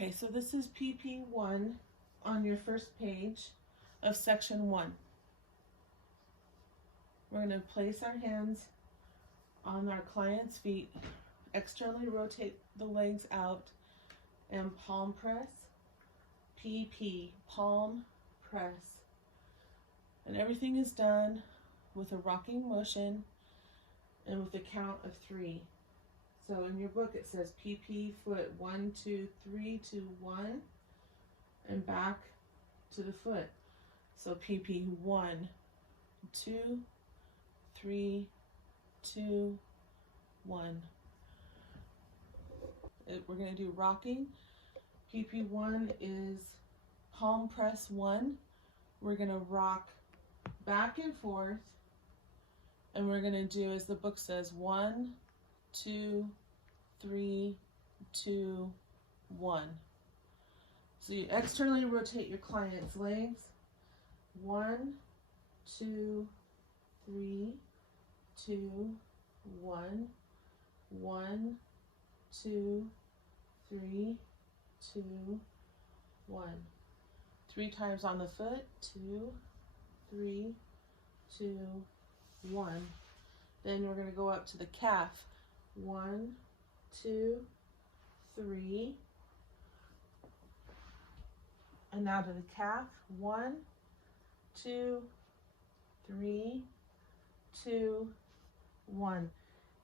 Okay, so this is PP1 on your first page of section 1. We're going to place our hands on our client's feet, externally rotate the legs out, and palm press. PP, palm press. And everything is done with a rocking motion and with a count of 3. So in your book it says PP foot 1, 2, 3, 2, 1, and back to the foot. So PP 1, 2, 3, 2, 1. We're going to do rocking. PP1 is palm press 1. We're going to rock back and forth, and we're going to do, as the book says, 1, 2, 3, 2, 1. So you externally rotate your client's legs. 1, 2, 3, 2, 1, 1, 2, 3, 2, 1. 3 times on the foot. 2, 3, 2, 1. Then we're going to go up to the calf. 1, 2, 3. And now to the calf. 1, 2, 3, 2, 1.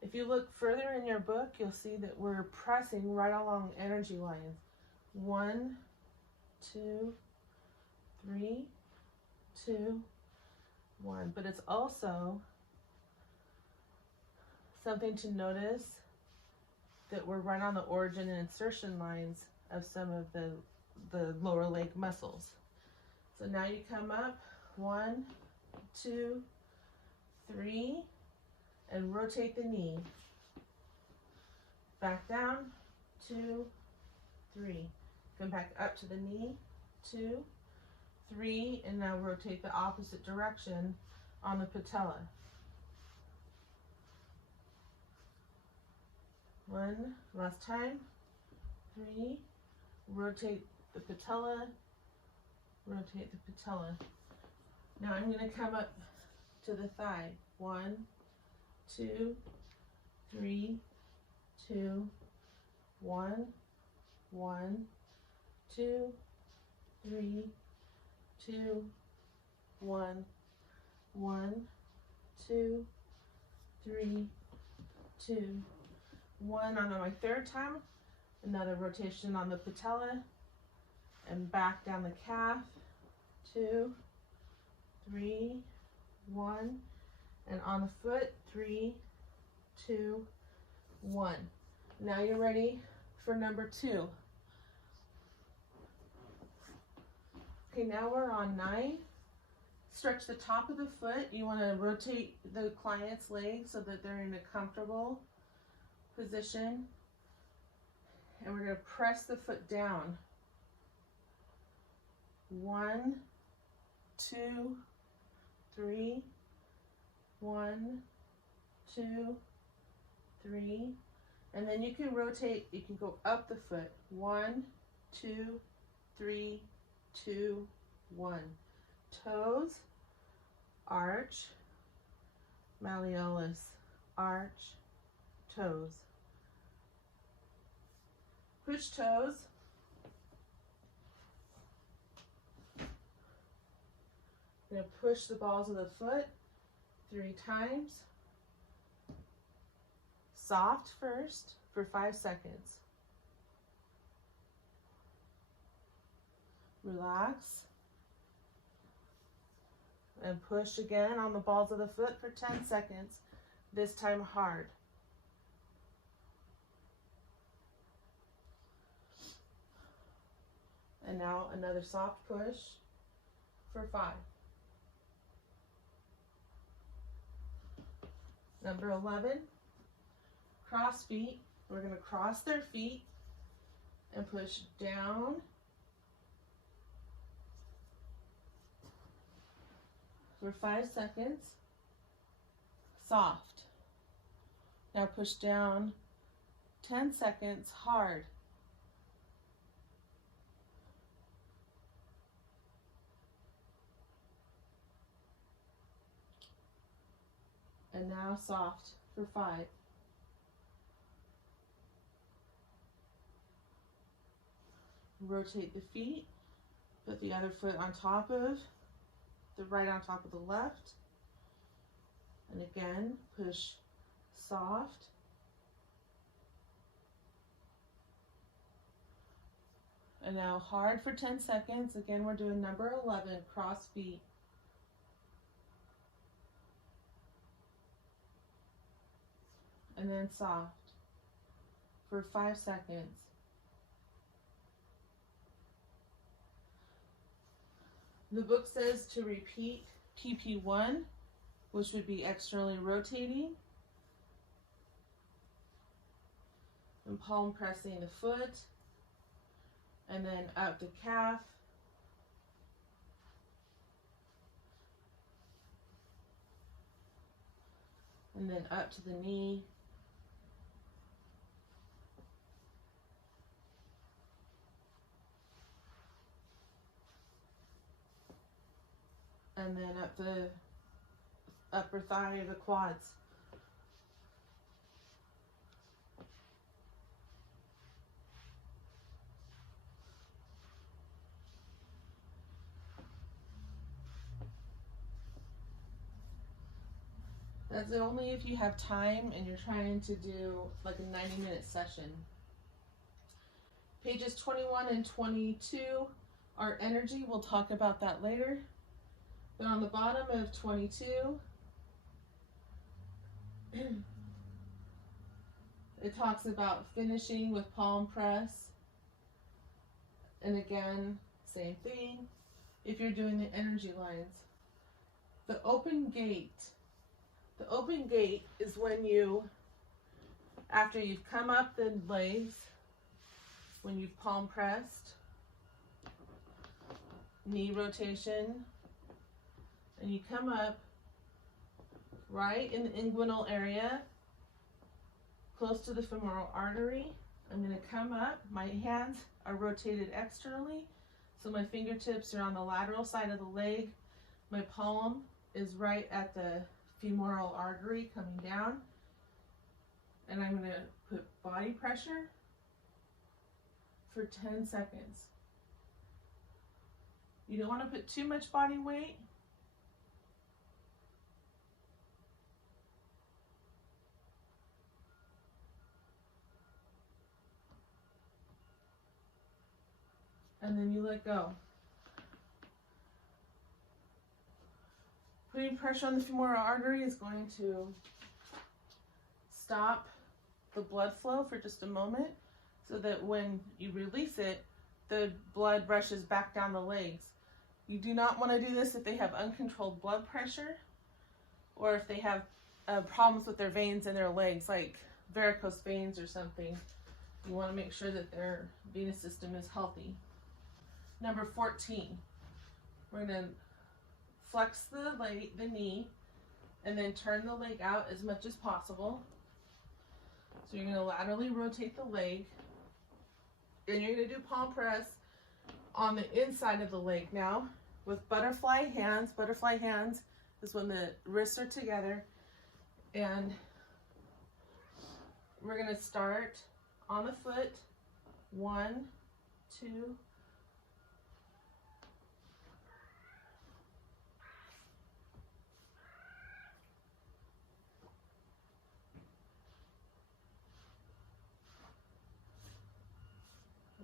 If you look further in your book, you'll see that we're pressing right along energy lines. 1, 2, 3, 2, 1. But it's also something to notice that we're right on the origin and insertion lines of some of the lower leg muscles. So now you come up, 1, 2, 3, and rotate the knee. Back down, 2, 3. Come back up to the knee, 2, 3, and now rotate the opposite direction on the patella. 1, last time, 3, rotate the patella, rotate the patella. Now I'm going to come up to the thigh. 1, 2, 3, 2, 1, 1, 2, 3, 2, 1, 1, 2, 3, 2, 1. On my third time, another rotation on the patella and back down the calf. 2, 3, 1, and on the foot. 3, 2, 1. Now you're ready for number 2. Okay, now we're on 9. Stretch the top of the foot. You want to rotate the client's legs so that they're in a comfortable position. And we're going to press the foot down. 1, 2, 3, 1, 2, 3, and then you can rotate, you can go up the foot. 1, 2, 3, 2, 1. Toes, arch, malleolus, arch, toes. Push toes. You're going to push the balls of the foot 3 times. Soft first for 5 seconds. Relax. And push again on the balls of the foot for 10 seconds. This time hard. And now another soft push for 5. Number 11, cross feet. We're going to cross their feet and push down for 5 seconds. Soft. Now push down 10 seconds hard. And now soft for 5. Rotate the feet, put the other foot on top of the right on top of the left. And again, push soft. And now hard for 10 seconds. Again, we're doing number 11, cross feet. And then soft for 5 seconds. The book says to repeat PP1, which would be externally rotating, and palm pressing the foot, and then up the calf, and then up to the knee, and then up the upper thigh or the quads. That's only if you have time and you're trying to do like a 90-minute session. Pages 21 and 22 are energy. We'll talk about that later. But on the bottom of 22, it talks about finishing with palm press. And again, same thing if you're doing the energy lines. The open gate. The open gate is when you, after you've come up the legs, when you've palm pressed, knee rotation, and you come up right in the inguinal area, close to the femoral artery. I'm going to come up. My hands are rotated externally, so my fingertips are on the lateral side of the leg. My palm is right at the femoral artery coming down, and I'm going to put body pressure for 10 seconds. You don't want to put too much body weight. And then you let go. Putting pressure on the femoral artery is going to stop the blood flow for just a moment, so that when you release it, the blood rushes back down the legs. You do not want to do this if they have uncontrolled blood pressure, or if they have problems with their veins in their legs, like varicose veins or something. You want to make sure that their venous system is healthy. Number 14, we're going to flex the leg, the knee, and then turn the leg out as much as possible. So you're going to laterally rotate the leg, and you're going to do palm press on the inside of the leg now with butterfly hands. Butterfly hands is when the wrists are together, and we're going to start on the foot. 1, 2,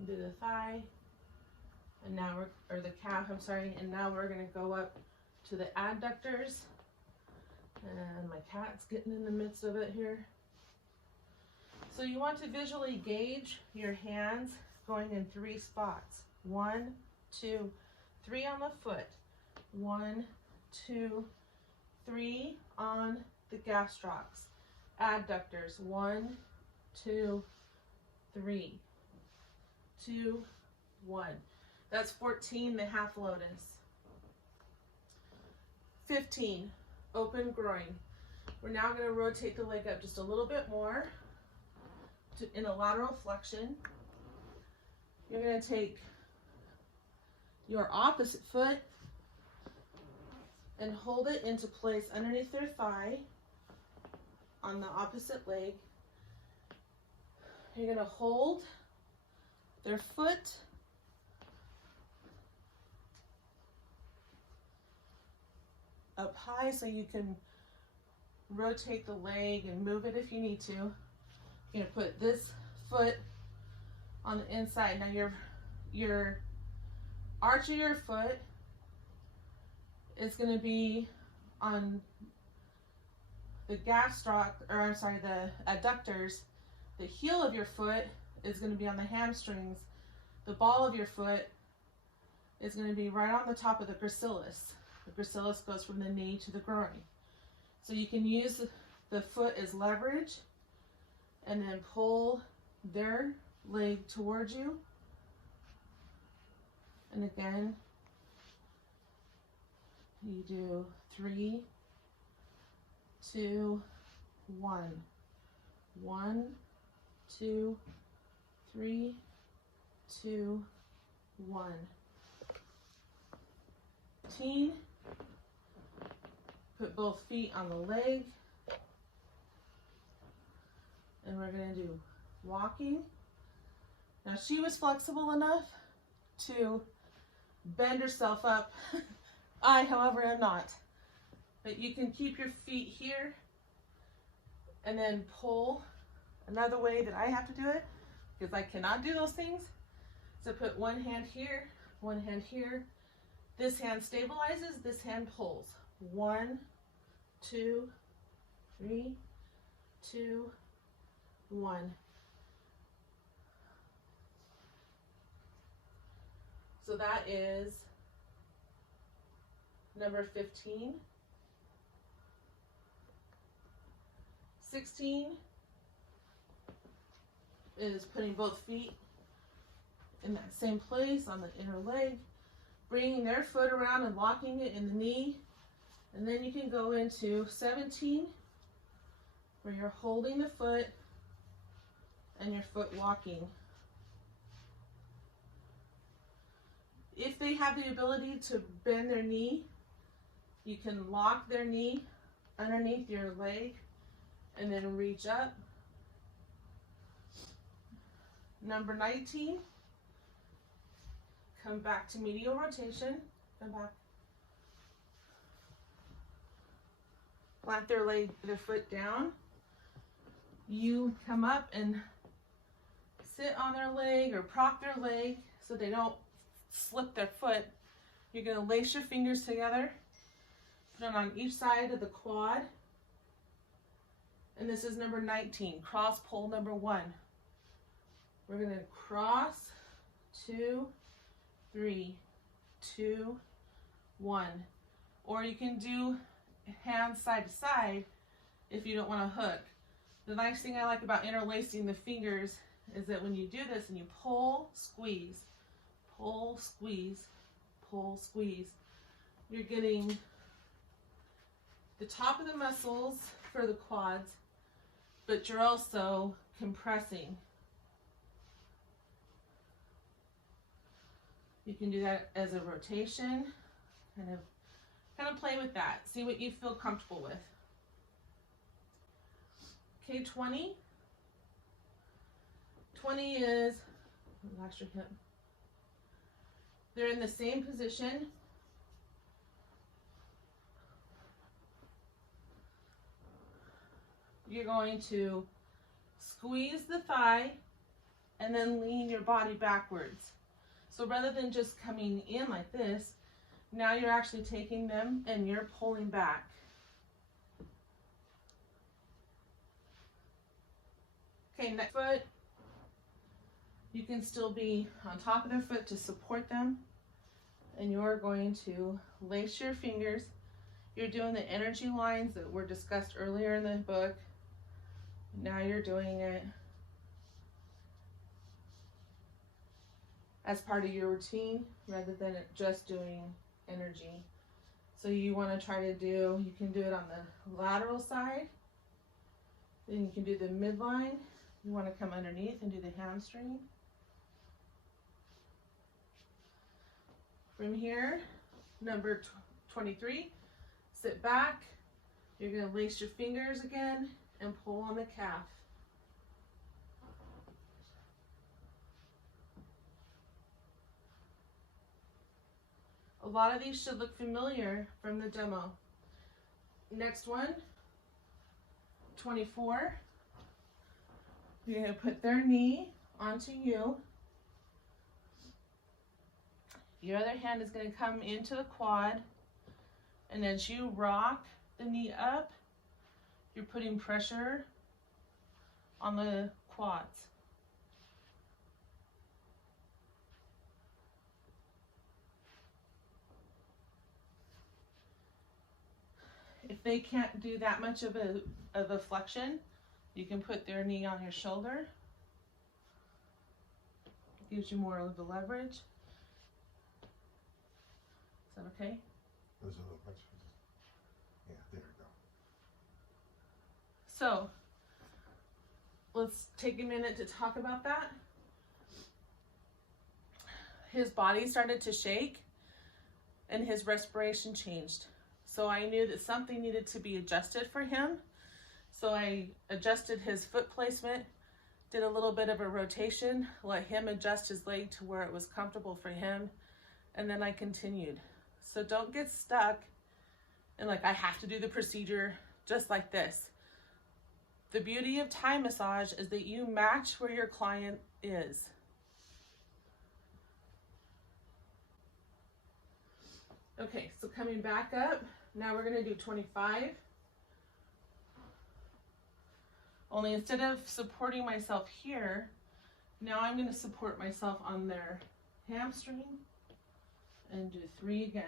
do the thigh, and now we're, or the calf, I'm sorry, and now we're going to go up to the adductors, and my cat's getting in the midst of it here. So you want to visually gauge your hands going in 3 spots. 1, 2, 3 on the foot. 1, 2, 3 on the gastrocs. Adductors. 1, 2, 3. 2, 1. That's 14, the half lotus. 15, open groin. We're now going to rotate the leg up just a little bit more in a lateral flexion. You're going to take your opposite foot and hold it into place underneath their thigh. on the opposite leg. You're gonna hold their foot up high so you can rotate the leg and move it if you need to. You're gonna put this foot on the inside. Now your arch of your foot is gonna be on the gastroc, or I'm sorry, the adductors. The heel of your foot is gonna be on the hamstrings. The ball of your foot is gonna be right on the top of the gracilis. The gracilis goes from the knee to the groin. So you can use the foot as leverage and then pull their leg towards you. And again, you do 3, 2, 1. 1, 2, 3, 2, 1. Team. Put both feet on the leg, and we're going to do walking. Now she was flexible enough to bend herself up. I, however, am not. But you can keep your feet here and then pull. Another way that I have to do it, because I cannot do those things, so put one hand here, one hand here. This hand stabilizes, this hand pulls. 1, 2, 3, 2, 1. So that is number 15. 16 is putting both feet in that same place on the inner leg, bringing their foot around and locking it in the knee. And then you can go into 17, where you're holding the foot and your foot walking. If they have the ability to bend their knee, you can lock their knee underneath your leg and then reach up. Number 19, come back to medial rotation. Come back. Plant their foot down. You come up and sit on their leg or prop their leg so they don't slip their foot. You're going to lace your fingers together, put them on each side of the quad. And this is number 19, cross pull number 1. We're going to cross, 2, 3, 2, 1. Or you can do hands side to side if you don't want to hook. The nice thing I like about interlacing the fingers is that when you do this and you pull, squeeze, pull, squeeze, pull, squeeze, you're getting the top of the muscles for the quads, but you're also compressing. You can do that as a rotation, kind of play with that. See what you feel comfortable with. Okay, 20. 20 is, relax your hip. They're in the same position. You're going to squeeze the thigh and then lean your body backwards. So rather than just coming in like this, now you're actually taking them and you're pulling back. Okay, next foot. You can still be on top of their foot to support them. And you're going to lace your fingers. You're doing the energy lines that were discussed earlier in the book. Now you're doing it as part of your routine rather than just doing energy. So you want to try to do, you can do it on the lateral side, then you can do the midline. You want to come underneath and do the hamstring. From here, number 23, sit back. You're going to lace your fingers again and pull on the calf. A lot of these should look familiar from the demo. Next one, 24. You're going to put their knee onto you. Your other hand is going to come into the quad, and as you rock the knee up, you're putting pressure on the quads. If they can't do that much of a flexion, you can put their knee on your shoulder. Gives you more of the leverage. Is that okay? There's a little much. Yeah, there we go. So, let's take a minute to talk about that. His body started to shake and his respiration changed. So I knew that something needed to be adjusted for him. So I adjusted his foot placement, did a little bit of a rotation, let him adjust his leg to where it was comfortable for him, and then I continued. So don't get stuck and like, I have to do the procedure just like this. The beauty of Thai massage is that you match where your client is. Okay, so coming back up, now we're gonna do 25. Only instead of supporting myself here, now I'm gonna support myself on their hamstring and do 3 again.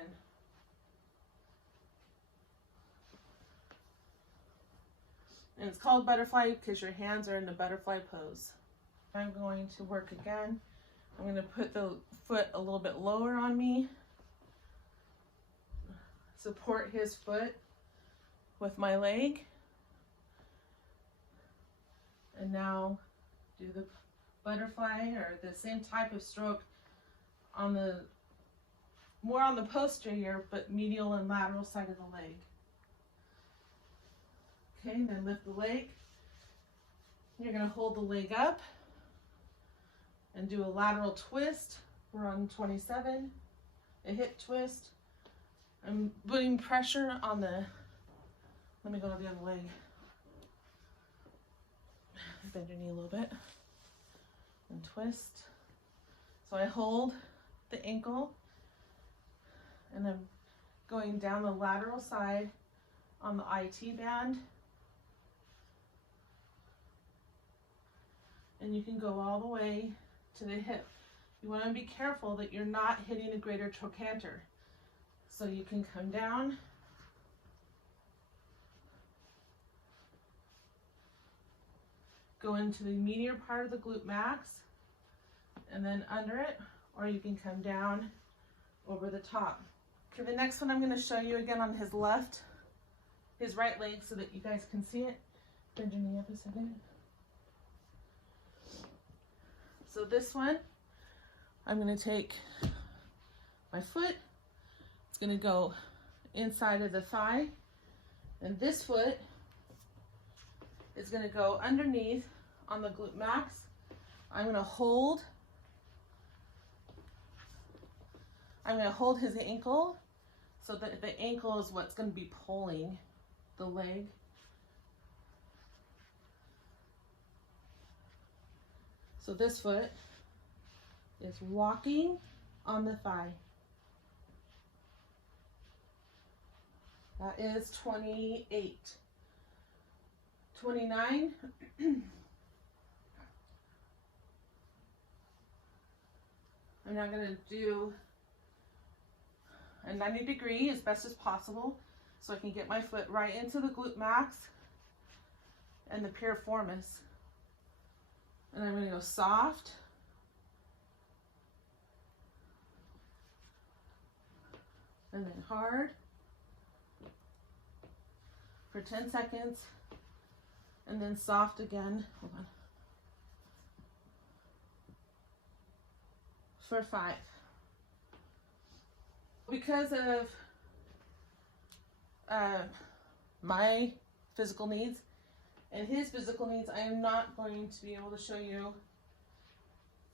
And it's called butterfly because your hands are in the butterfly pose. I'm going to work again. I'm going to put the foot a little bit lower on me. Support his foot with my leg. And now do the butterfly or the same type of stroke on the, more on the posterior, but medial and lateral side of the leg. Okay, then lift the leg. You're going to hold the leg up and do a lateral twist. We're on 27, a hip twist. I'm putting pressure on the, let me go to the other leg. Bend your knee a little bit and twist. So I hold the ankle and I'm going down the lateral side on the IT band. And you can go all the way to the hip. You want to be careful that you're not hitting a greater trochanter. So you can come down, go into the medial part of the glute max, and then under it, or you can come down over the top. For the next one, I'm going to show you again on his right leg so that you guys can see it. Bend your knee up a second. So this one, I'm going to take my foot, it's going to go inside of the thigh, and this foot is going to go underneath on the glute max. I'm going to hold his ankle so that the ankle is what's going to be pulling the leg. So this foot is walking on the thigh. That is 28. 29. I'm now going to do a 90 degree as best as possible so I can get my foot right into the glute max and the piriformis. And I'm going to go soft. And then hard for 10 seconds. And then soft again. Hold on. For 5. Because of my physical needs And his physical needs, I am not going to be able to show you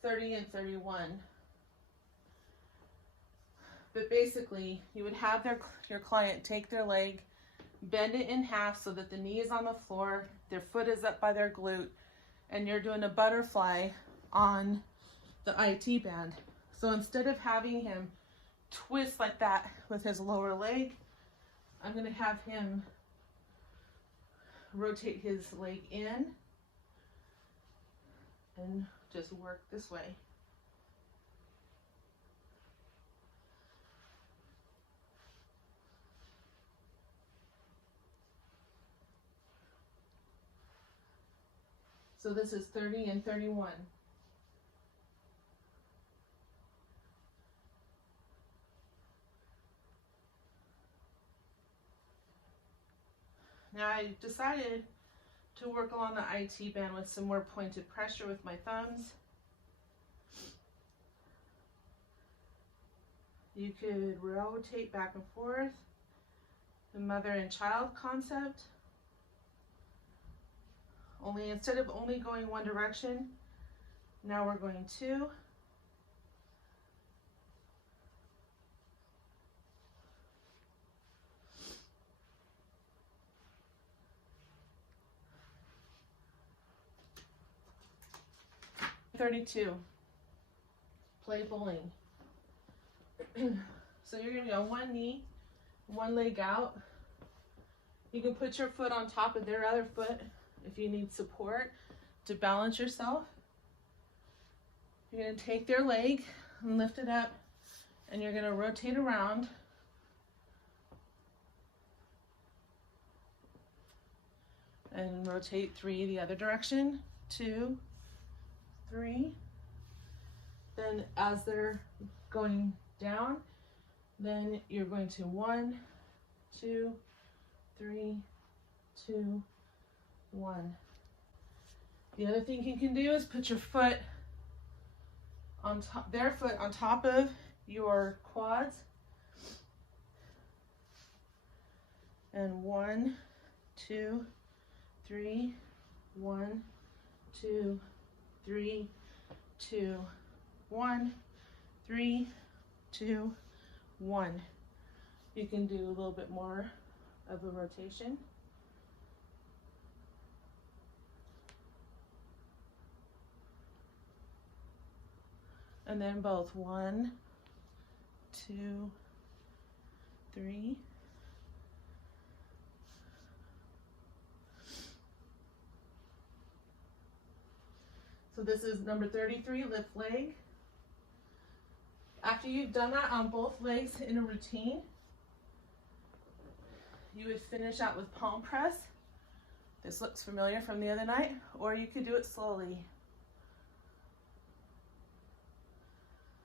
30 and 31. But basically, you would have your client take their leg, bend it in half so that the knee is on the floor, their foot is up by their glute, and you're doing a butterfly on the IT band. So instead of having him twist like that with his lower leg, I'm going to have him rotate his leg in and just work this way. So this is 30 and 31. Now I decided to work along the IT band with some more pointed pressure with my thumbs. You could rotate back and forth, the mother and child concept. Only instead of only going one direction, now we're going two. "32. Play bowling." So you're going to be on one knee, one leg out. You can put your foot on top of their other foot if you need support to balance yourself. You're going to take their leg and lift it up, and you're going to rotate around. And rotate 3 the other direction, 2, 3. Then as they're going down, then you're going to 1, 2, 3, 2, 1. The other thing you can do is put your foot on top, their foot on top of your quads. And 1, 2, 3, 1, 2, 3, 2, 1, 3, 2, 1. You can do a little bit more of a rotation. And then both 1, 2, 3. So this is number 33, lift leg. After you've done that on both legs in a routine, you would finish out with palm press. This looks familiar from the other night, or you could do it slowly.